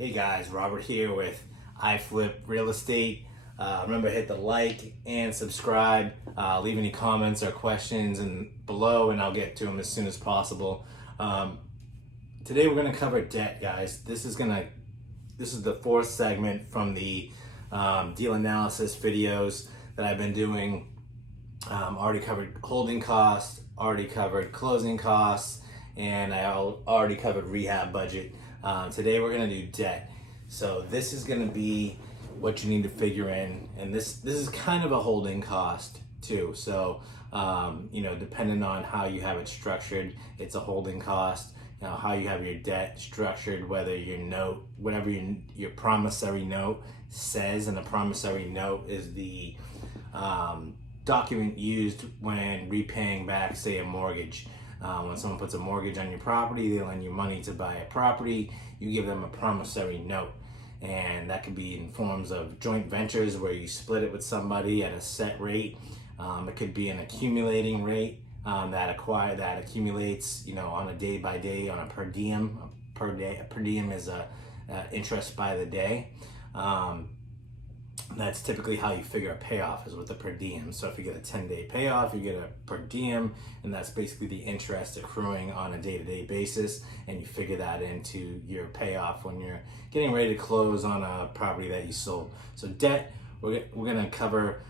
Hey guys, Robert here with iFlip Real Estate. Remember, hit the like and subscribe. Leave any comments or questions below, and I'll get to them as soon as possible. Today we're going to cover debt, guys. This is the fourth segment from the deal analysis videos that I've been doing. Already covered holding costs, already covered closing costs, and I already covered rehab budget. Today we're going to do debt. So this is going to be what you need to figure in, and this is kind of a holding cost too. So depending on how you have it structured, it's a holding cost. How you have your debt structured, whether whatever your promissory note says, and the promissory note is the document used when repaying back, say, a mortgage. When someone puts a mortgage on your property, they lend you money to buy a property, you give them a promissory note. And that could be in forms of joint ventures where you split it with somebody at a set rate. It could be an accumulating rate that accumulates, on a day by day, on a per diem. A per diem is a interest by the day. That's typically how you figure a payoff, is with a per diem. So if you get a 10-day payoff, you get a per diem, and that's basically the interest accruing on a day-to-day basis, and you figure that into your payoff when you're getting ready to close on a property that you sold. So debt, we're going to cover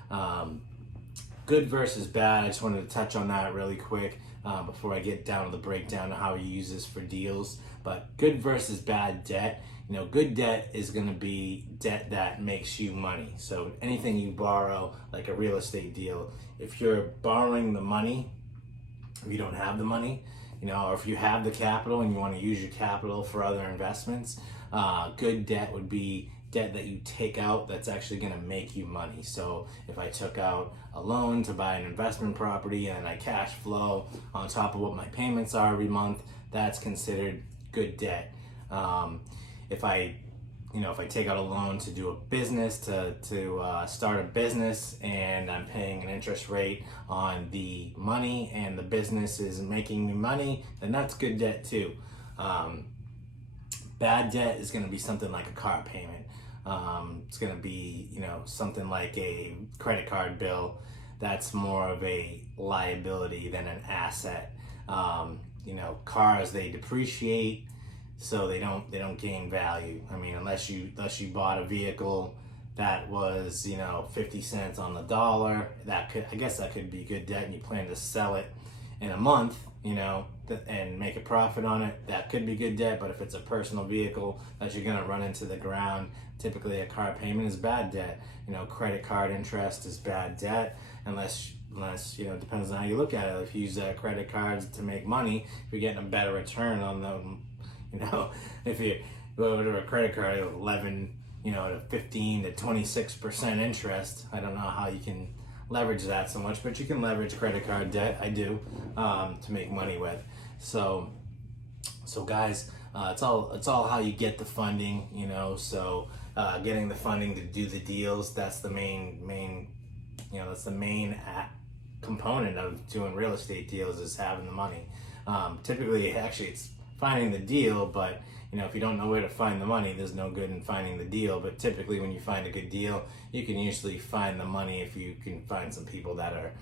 good versus bad. I just wanted to touch on that really quick before I get down to the breakdown of how you use this for deals. But good versus bad debt. Good debt is going to be debt that makes you money. So anything you borrow, like a real estate deal, if you're borrowing the money, if you don't have the money, or if you have the capital and you want to use your capital for other investments, good debt would be debt that you take out that's actually going to make you money. So if I took out a loan to buy an investment property and I cash flow on top of what my payments are every month, that's considered good debt. If I take out a loan to do a business, to start a business, and I'm paying an interest rate on the money and the business is making me money, then that's good debt too. Bad debt is going to be something like a car payment. It's going to be, something like a credit card bill. That's more of a liability than an asset. Cars, they depreciate, so they don't gain value. I mean, unless you bought a vehicle that was 50 cents on the dollar, I guess that could be good debt, and you plan to sell it in a month, and make a profit on it, that could be good debt. But if it's a personal vehicle that you're gonna run into the ground, typically a car payment is bad debt. Credit card interest is bad debt, unless depends on how you look at it. If you use credit cards to make money, if you're getting a better return on them, if you go to a credit card of 11, to 15 to 26% interest, I don't know how you can leverage that so much, but you can leverage credit card debt. I do, to make money with. So guys, it's all how you get the funding. So getting the funding to do the deals, that's the main component of doing real estate deals, is having the money. Typically, actually, it's finding the deal, but if you don't know where to find the money, there's no good in finding the deal. But typically, when you find a good deal, you can usually find the money if you can find some people that are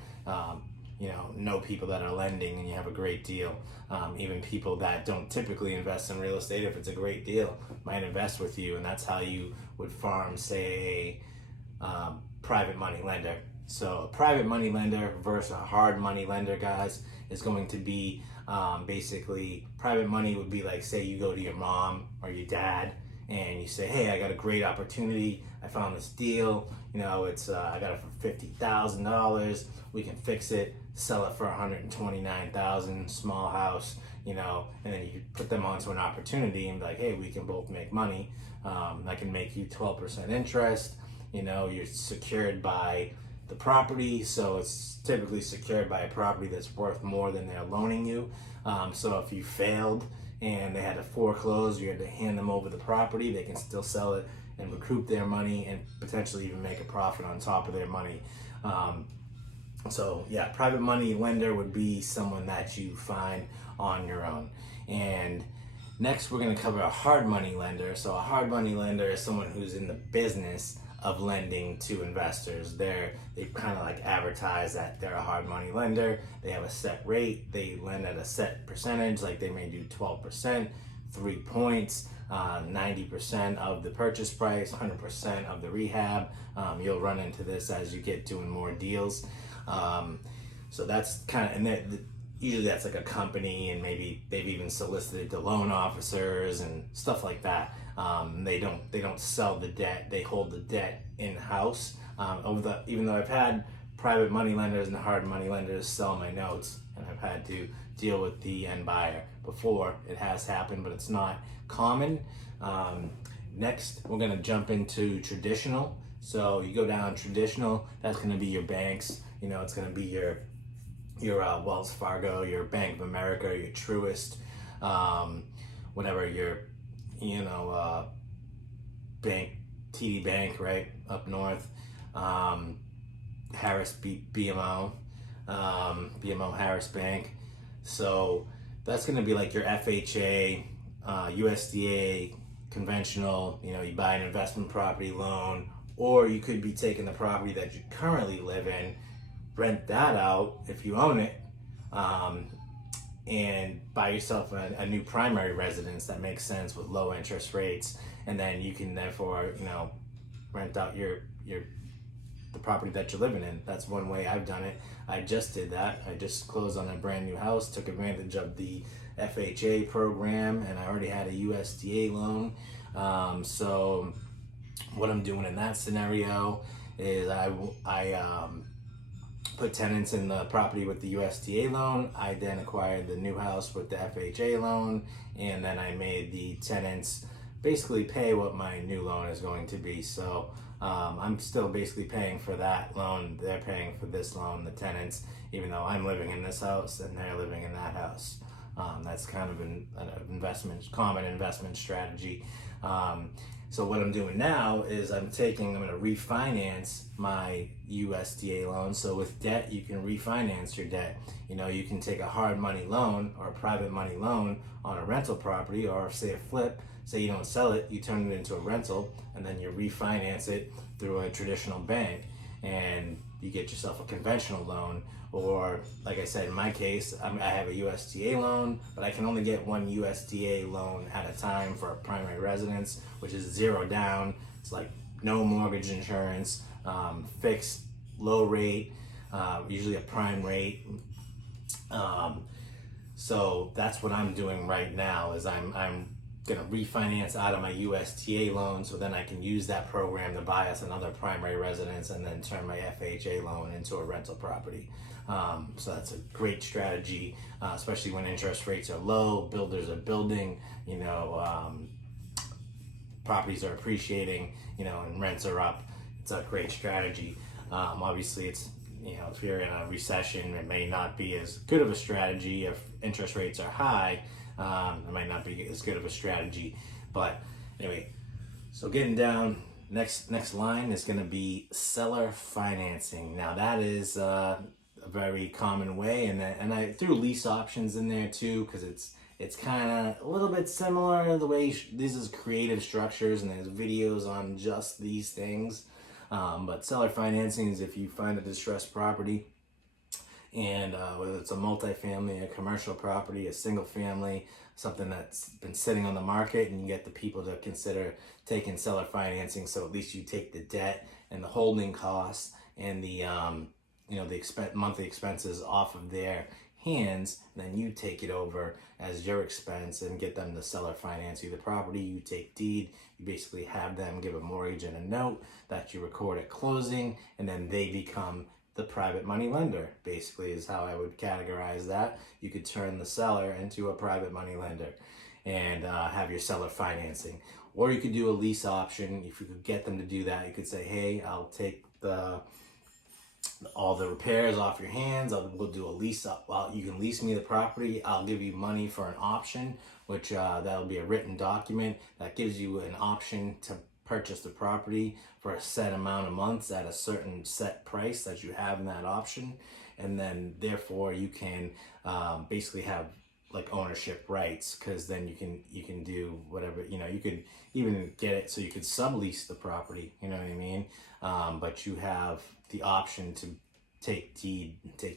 know people that are lending, and you have a great deal. Even people that don't typically invest in real estate, if it's a great deal, might invest with you, and that's how you would farm, say, a private money lender. So a private money lender versus a hard money lender, guys, is going to be basically, private money would be like, say you go to your mom or your dad and you say, hey, I got a great opportunity, I found this deal, it's I got it for $50,000, we can fix it, sell it for $129,000, small house, and then you put them onto an opportunity and be like, hey, we can both make money. I can make you 12% interest. You're secured by the property, so it's typically secured by a property that's worth more than they're loaning you. So if you failed and they had to foreclose, you had to hand them over the property, they can still sell it and recoup their money and potentially even make a profit on top of their money. So yeah, private money lender would be someone that you find on your own. And Next, we're going to cover a hard money lender. So a hard money lender is someone who's in the business of lending to investors. They kind of like advertise that they're a hard money lender. They have a set rate. They lend at a set percentage, like they may do 12%, 3 points, 90% of the purchase price, 100% of the rehab. You'll run into this as you get doing more deals. So that's kind of, and usually that's like a company, and maybe they've even solicited to loan officers and stuff like that. They don't sell the debt; they hold the debt in house. Even though I've had private money lenders and hard money lenders sell my notes, and I've had to deal with the end buyer before, it has happened, but it's not common. Next, we're going to jump into traditional. So you go down traditional. That's going to be your banks. It's going to be your Wells Fargo, your Bank of America, your Truist, whatever your, bank, TD Bank, right, up north, Harris, BMO, BMO Harris Bank. So that's going to be like your FHA, USDA, conventional, you buy an investment property loan, or you could be taking the property that you currently live in, rent that out if you own it, and buy yourself a new primary residence that makes sense with low interest rates, and then you can therefore rent out the property that you're living in. That's one way I've done it. I just did that. I just closed on a brand new house, took advantage of the FHA program, and I already had a USDA loan. So what I'm doing in that scenario is I put tenants in the property with the USDA loan. I then acquired the new house with the FHA loan, and then I made the tenants basically pay what my new loan is going to be. So I'm still basically paying for that loan. They're paying for this loan, the tenants, even though I'm living in this house and they're living in that house. That's kind of an common investment strategy. So what I'm doing now is I'm going to refinance my USDA loan. So with debt, you can refinance your debt. You can take a hard money loan or a private money loan on a rental property, or say a flip. Say you don't sell it, you turn it into a rental, and then you refinance it through a traditional bank, and you get yourself a conventional loan. Or like I said, in my case, I have a USDA loan, but I can only get one USDA loan at a time for a primary residence, which is 0 down. It's like no mortgage insurance, fixed, low rate, usually a prime rate. So that's what I'm doing right now. Is I'm going to refinance out of my USDA loan, so then I can use that program to buy us another primary residence and then turn my FHA loan into a rental property. So that's a great strategy, especially when interest rates are low, builders are building, properties are appreciating, and rents are up. It's a great strategy. Obviously, it's, if you're in a recession, it may not be as good of a strategy. If interest rates are high, it might not be as good of a strategy. But anyway, so getting down, next line is going to be seller financing. Now that is a very common way, and I threw lease options in there too, because it's kind of a little bit similar the way this is creative structures, and there's videos on just these things. But seller financing is if you find a distressed property, and whether it's a multifamily, a commercial property, a single family, something that's been sitting on the market, and you get the people to consider taking seller financing. So at least you take the debt and the holding costs and the monthly expenses off of their hands, and then you take it over as your expense and get them to seller finance you the property. You take deed, you basically have them give a mortgage and a note that you record at closing, and then they become the private money lender, basically, is how I would categorize that. You could turn the seller into a private money lender and have your seller financing. Or you could do a lease option. If you could get them to do that, you could say, hey, I'll take all the repairs off your hands. We'll do a lease up. Well, you can lease me the property. I'll give you money for an option, which that'll be a written document that gives you an option to purchase the property for a set amount of months at a certain set price that you have in that option. And then therefore you can basically have like ownership rights, because then you can do whatever, you could even get it so you could sublease the property, you know what I mean? But you have the option to take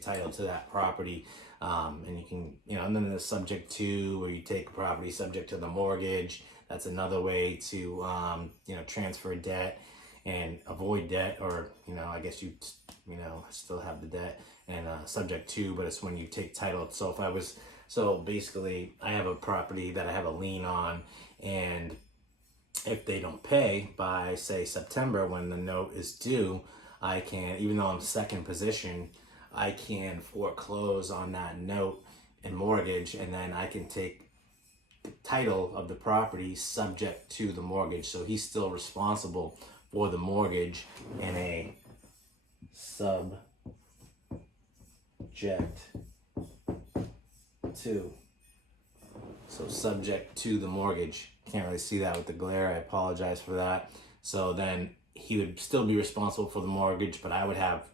title to that property, and you can, and then there's subject to, where you take property subject to the mortgage. That's another way to transfer debt and avoid debt, or I guess you still have the debt, and subject to, but it's when you take title. So basically I have a property that I have a lien on, and if they don't pay by, say, September, when the note is due, I can, even though I'm second position, I can foreclose on that note and mortgage, and then I can take the title of the property subject to the mortgage. So he's still responsible for the mortgage in a subject to. So subject to the mortgage. Can't really see that with the glare. I apologize for that. So then he would still be responsible for the mortgage, but I would have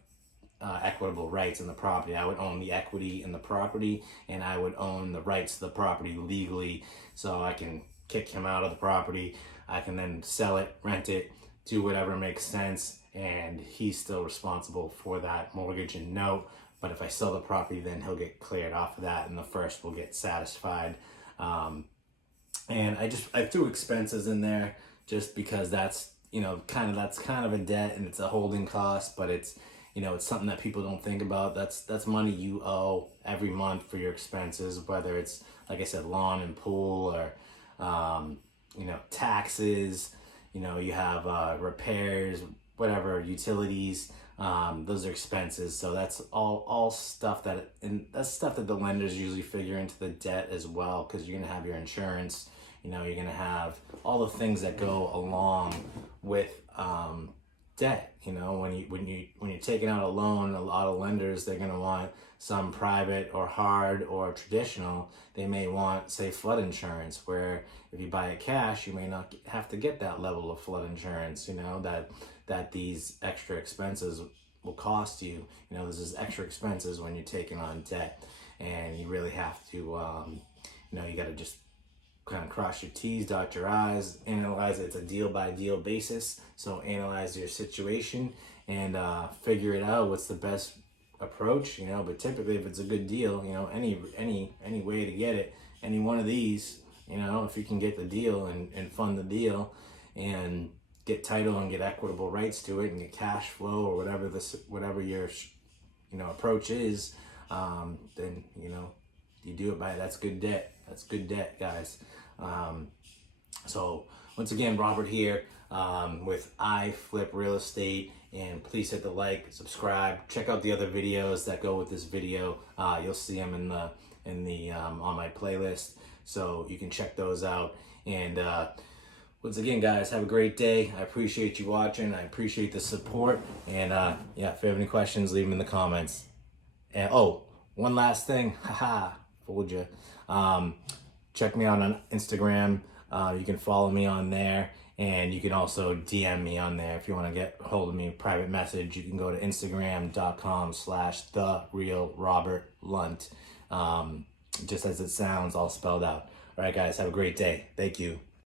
equitable rights in the property. I would own the equity in the property, and I would own the rights to the property legally. So I can kick him out of the property. I can then sell it, rent it, do whatever makes sense, and he's still responsible for that mortgage and note. But if I sell the property, then he'll get cleared off of that, and the first will get satisfied. And I threw expenses in there just because that's kind of a debt, and it's a holding cost, but it's it's something that people don't think about. That's money you owe every month for your expenses, whether it's, like I said, lawn and pool, or taxes, you have repairs, whatever, utilities. Those are expenses. So that's all stuff that's stuff that the lenders usually figure into the debt as well, because you're gonna have your insurance, you're gonna have all the things that go along with debt. When you're taking out a loan, a lot of lenders, they're gonna want some private or hard or traditional. They may want, say, flood insurance, where if you buy it cash, you may not have to get that level of flood insurance, that these extra expenses will cost you. This is extra expenses when you're taking on debt, and you really have to, you got to just kind of cross your T's, dot your I's, analyze it. It's a deal by deal basis. So analyze your situation and figure it out. What's the best approach? But typically, if it's a good deal, any way to get it, any one of these, if you can get the deal and fund the deal and get title and get equitable rights to it and get cash flow, or whatever your approach is, then you do it by, that's good debt. That's good debt, guys. So once again, Robert here with I Flip Real Estate, and please hit the like, subscribe, check out the other videos that go with this video. You'll see them in the on my playlist, so you can check those out. And once again, guys, have a great day. I appreciate you watching. I appreciate the support. And if you have any questions, leave them in the comments. And one last thing. Haha, fooled you. Check me out on Instagram. You can follow me on there, and you can also DM me on there if you want to get a hold of me. Private message. You can go to instagram.com/therealrobertlunt. Just as it sounds, all spelled out. All right, guys, have a great day. Thank you.